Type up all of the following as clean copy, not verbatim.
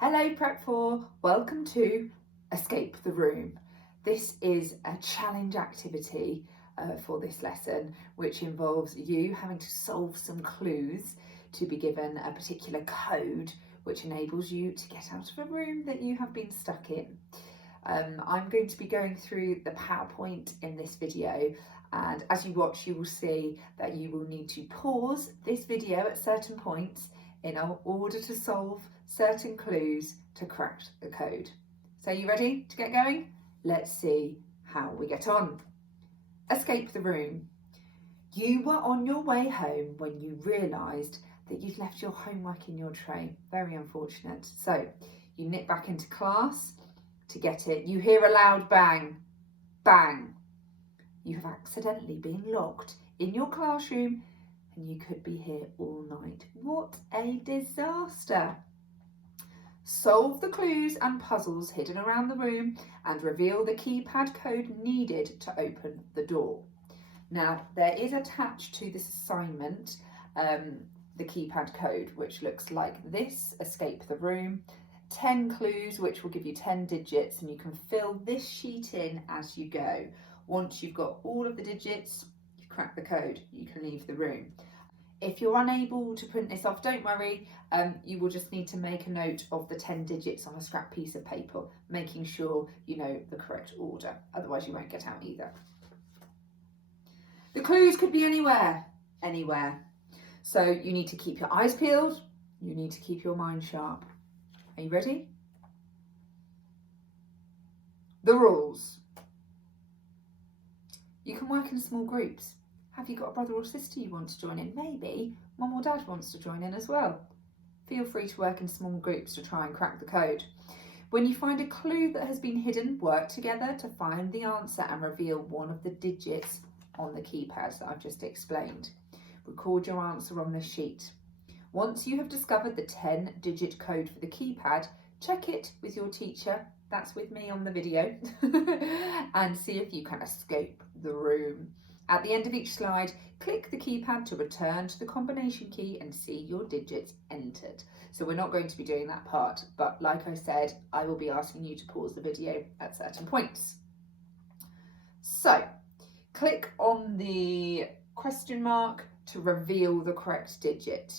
Hello Prep 4, welcome to Escape the Room. This is a challenge activity for this lesson, which involves you having to solve some clues to be given a particular code which enables you to get out of a room that you have been stuck in. I'm going to be going through the PowerPoint in this video, and as you watch you will see that you will need to pause this video at certain points in order to solve certain clues to crack the code. So you ready to get going? Let's see how we get on. Escape the room. You were on your way home when you realised that you'd left your homework in your tray. Very unfortunate. So you nip back into class to get it. You hear a loud bang, bang. You have accidentally been locked in your classroom and you could be here all night. What a disaster. Solve the clues and puzzles hidden around the room and reveal the keypad code needed to open the door. Now, there is attached to this assignment the keypad code, which looks like this: escape the room, 10 clues, which will give you 10 digits, and you can fill this sheet in as you go. Once you've got all of the digits, you've cracked the code, you can leave the room. If you're unable to print this off, don't worry, you will just need to make a note of the 10 digits on a scrap piece of paper, making sure you know the correct order, otherwise you won't get out either. The clues could be anywhere. So you need to keep your eyes peeled, you need to keep your mind sharp. Are you ready? The rules. You can work in small groups. Have you got a brother or sister you want to join in? Maybe mum or dad wants to join in as well. Feel free to work in small groups to try and crack the code. When you find a clue that has been hidden, work together to find the answer and reveal one of the digits on the keypad that I've just explained. Record your answer on the sheet. Once you have discovered the 10-digit code for the keypad, check it with your teacher, that's with me on the video, and see if you can escape the room. At the end of each slide, click the keypad to return to the combination key and see your digits entered. So we're not going to be doing that part, but like I said, I will be asking you to pause the video at certain points. So, click on the question mark to reveal the correct digit.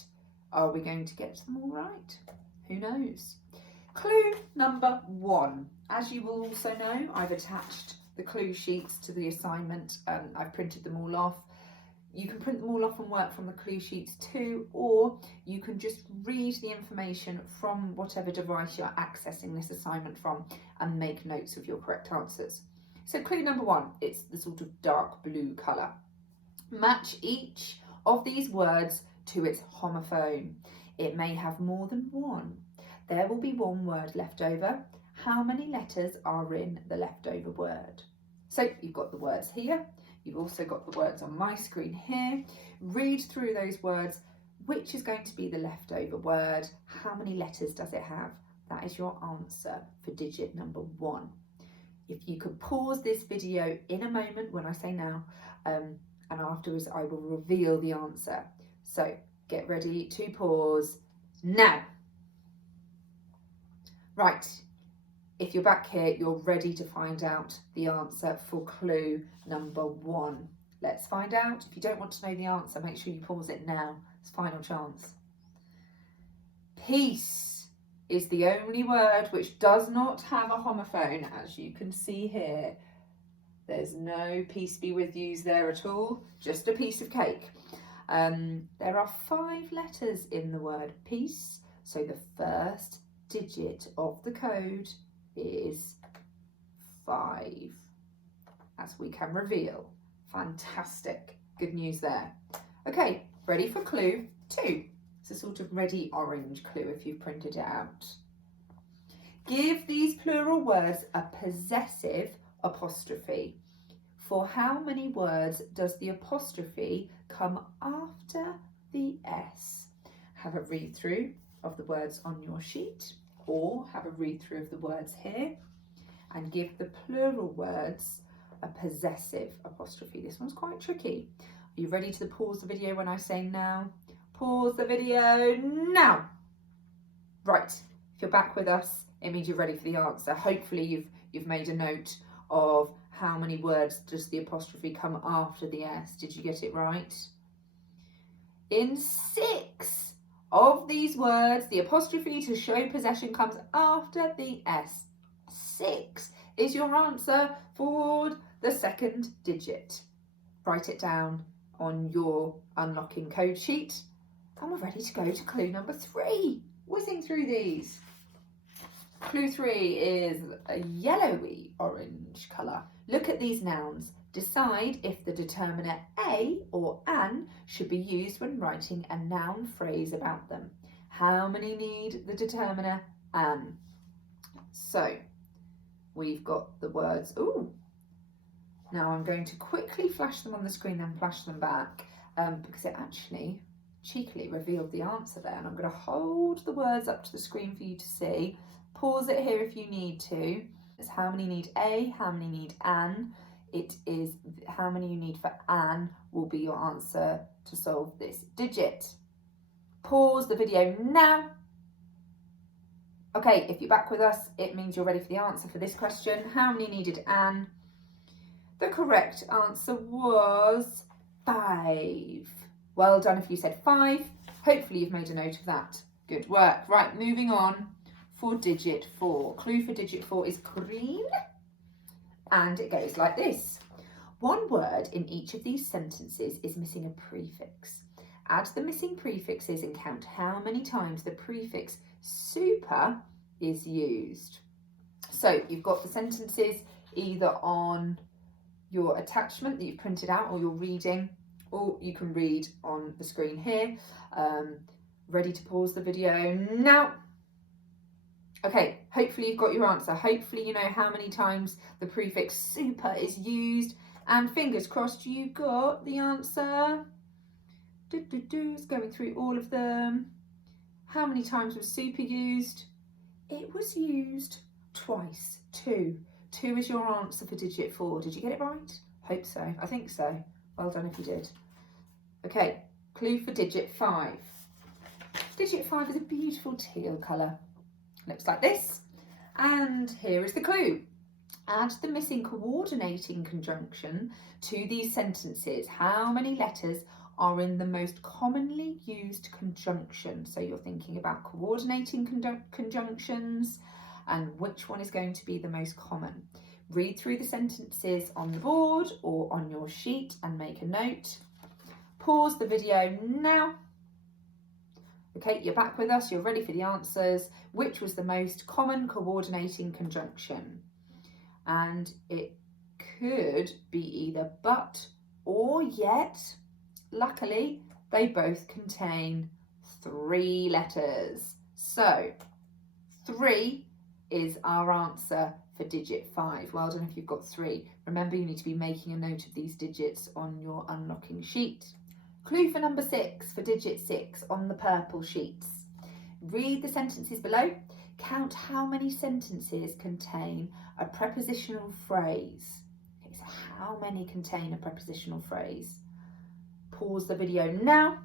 Are we going to get them all right? Who knows? Clue number 1. As you will also know, I've attached the clue sheets to the assignment. I've printed them all off. You can print them all off and work from the clue sheets too, or you can just read the information from whatever device you're accessing this assignment from and make notes of your correct answers. So clue number 1, it's the sort of dark blue colour. Match each of these words to its homophone. It may have more than one. There will be one word left over. How many letters are in the leftover word? So you've got the words here. You've also got the words on my screen here. Read through those words. Which is going to be the leftover word? How many letters does it have? That is your answer for digit number 1. If you could pause this video in a moment when I say now, and afterwards I will reveal the answer. So get ready to pause now. Right, if you're back here, you're ready to find out the answer for clue number 1. Let's find out. If you don't want to know the answer, make sure you pause it now. It's final chance. Peace is the only word which does not have a homophone, as you can see here. There's no peace be with yous there at all, just a piece of cake. There are 5 letters in the word peace, so the first digit of the code is 5, as we can reveal. Fantastic, good news there. Okay, ready for clue 2. It's a sort of ready orange clue if you've printed it out. Give these plural words a possessive apostrophe. For how many words does the apostrophe come after the S? Have a read through of the words on your sheet, or have a read through of the words here and give the plural words a possessive apostrophe. This one's quite tricky. Are you ready to pause the video when I say now? Pause the video now. Right, If you're back with us, it means you're ready for the answer. Hopefully you've made a note of how many words does the apostrophe come after the S. Did you get it right? In 6 of these words, the apostrophe to show possession comes after the S. 6 is your answer for the second digit. Write it down on your unlocking code sheet. And we're ready to go to clue number 3. Whizzing through these. Clue 3 is a yellowy orange colour. Look at these nouns. Decide if the determiner a or an should be used when writing a noun phrase about them. How many need the determiner an? So we've got the words, ooh. Now I'm going to quickly flash them on the screen and flash them back because it actually cheekily revealed the answer there. And I'm going to hold the words up to the screen for you to see. Pause it here if you need to. It's how many need a, how many need an. It is how many you need for an will be your answer to solve this digit. Pause the video now. Okay, if you're back with us, it means you're ready for the answer for this question. How many needed an? The correct answer was 5. Well done if you said 5. Hopefully you've made a note of that. Good work. Right, moving on for digit 4. Clue for digit 4 is green. And it goes like this. One word in each of these sentences is missing a prefix. Add the missing prefixes and count how many times the prefix super is used. So you've got the sentences either on your attachment that you've printed out or you're reading, or you can read on the screen here. Ready to pause the video now. Okay, hopefully you've got your answer. Hopefully you know how many times the prefix super is used. And fingers crossed you got the answer. It's going through all of them. How many times was super used? It was used twice. 2. 2 is your answer for digit 4. Did you get it right? Hope so. I think so. Well done if you did. Okay, clue for digit 5. Digit 5 is a beautiful teal colour. Looks like this. And here is the clue. Add the missing coordinating conjunction to these sentences. How many letters are in the most commonly used conjunction? So you're thinking about coordinating conjunctions and which one is going to be the most common. Read through the sentences on the board or on your sheet and make a note. Pause the video now. Okay, you're back with us, you're ready for the answers. Which was the most common coordinating conjunction? And it could be either but or yet. Luckily, they both contain 3 letters. So 3 is our answer for digit 5. Well done if you've got 3. Remember, you need to be making a note of these digits on your unlocking sheet. Clue for number 6, for digit 6 on the purple sheets. Read the sentences below. Count how many sentences contain a prepositional phrase. Okay, so how many contain a prepositional phrase? Pause the video now.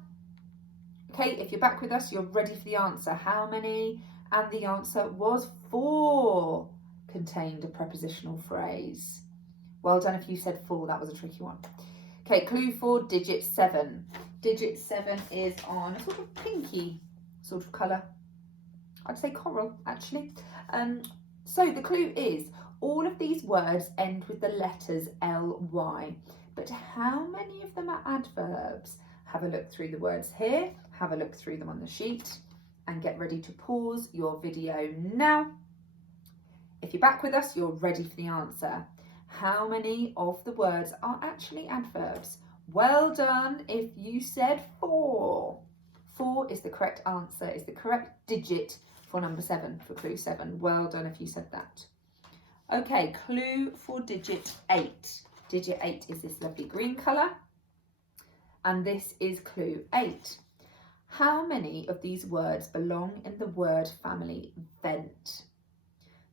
Okay, if you're back with us, you're ready for the answer. How many? And the answer was 4 contained a prepositional phrase. Well done if you said 4, that was a tricky one. Okay, clue for digit 7. Digit 7 is on a sort of pinky sort of colour. I'd say coral, actually. So the clue is all of these words end with the letters L-Y. But how many of them are adverbs? Have a look through the words here. Have a look through them on the sheet. And get ready to pause your video now. If you're back with us, you're ready for the answer. How many of the words are actually adverbs? Well done if you said 4. 4 is the correct answer, is the correct digit for number 7, for clue 7. Well done if you said that. Okay, clue for digit 8. Digit 8 is this lovely green colour. And this is clue 8. How many of these words belong in the word family vent?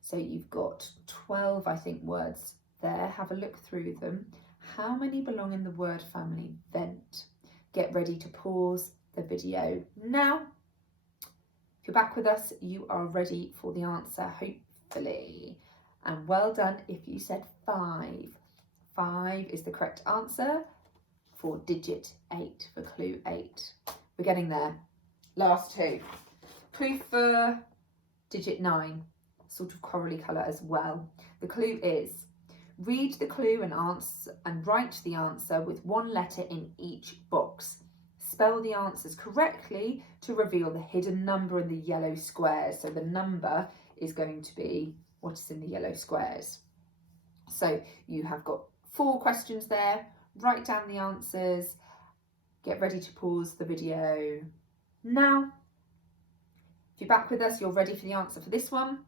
So you've got 12, I think, words there. Have a look through them. How many belong in the word family vent? Get ready to pause the video now. If you're back with us, you are ready for the answer, hopefully. And well done if you said 5. 5 is the correct answer for digit 8, for clue 8. We're getting there. Last 2. Clue for digit 9, sort of corally colour as well. The clue is, read the clue and write the answer with one letter in each box. Spell the answers correctly to reveal the hidden number in the yellow squares. So the number is going to be what is in the yellow squares. So you have got 4 questions there. Write down the answers. Get ready to pause the video now. If you're back with us, you're ready for the answer for this one.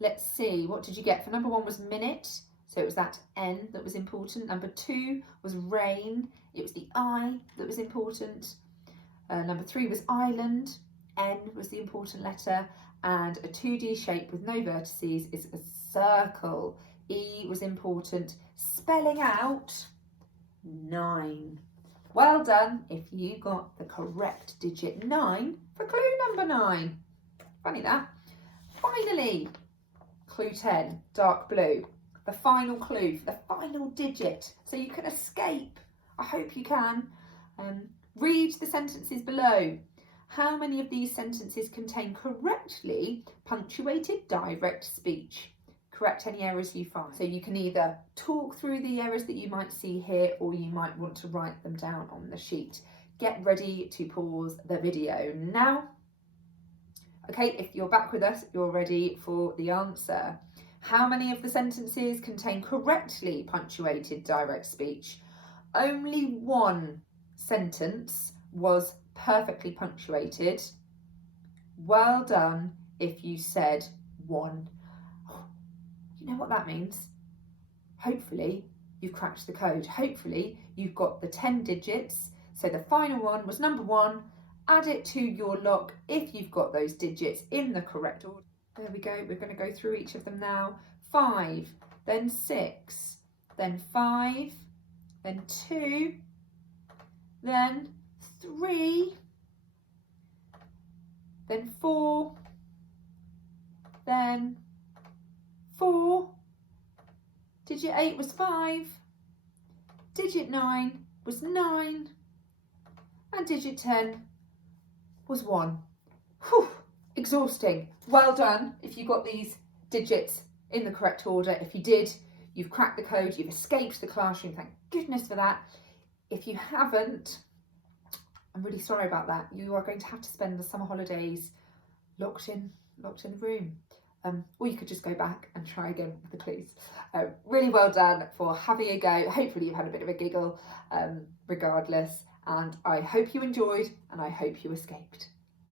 Let's see, what did you get? For number 1 was minute, so it was that N that was important. Number 2 was rain, it was the I that was important. Number 3 was island, N was the important letter, and a 2D shape with no vertices is a circle. E was important, spelling out 9. Well done if you got the correct digit 9 for clue number 9. Funny that. Finally, clue 10, dark blue. The final clue for the final digit, so you can escape. I hope you can. Read the sentences below. How many of these sentences contain correctly punctuated direct speech? Correct any errors you find. So you can either talk through the errors that you might see here, or you might want to write them down on the sheet. Get ready to pause the video now. Okay, if you're back with us, you're ready for the answer. How many of the sentences contain correctly punctuated direct speech? Only 1 sentence was perfectly punctuated. Well done if you said 1. You know what that means? Hopefully you've cracked the code. Hopefully you've got the 10 digits. So the final one was number 1. Add it to your lock if you've got those digits in the correct order. There we go. We're going to go through each of them now. 5, then 6, then 5, then 2, then 3, then 4, then 4, digit 8 was 5, digit 9 was 9, and digit 10 was 1. Whew, exhausting. Well done if you got these digits in the correct order. If you did, you've cracked the code, you've escaped the classroom. Thank goodness for that. If you haven't, I'm really sorry about that. You are going to have to spend the summer holidays locked in the room. Or you could just go back and try again with the clues. Really well done for having a go. Hopefully you've had a bit of a giggle regardless. And I hope you enjoyed, and I hope you escaped.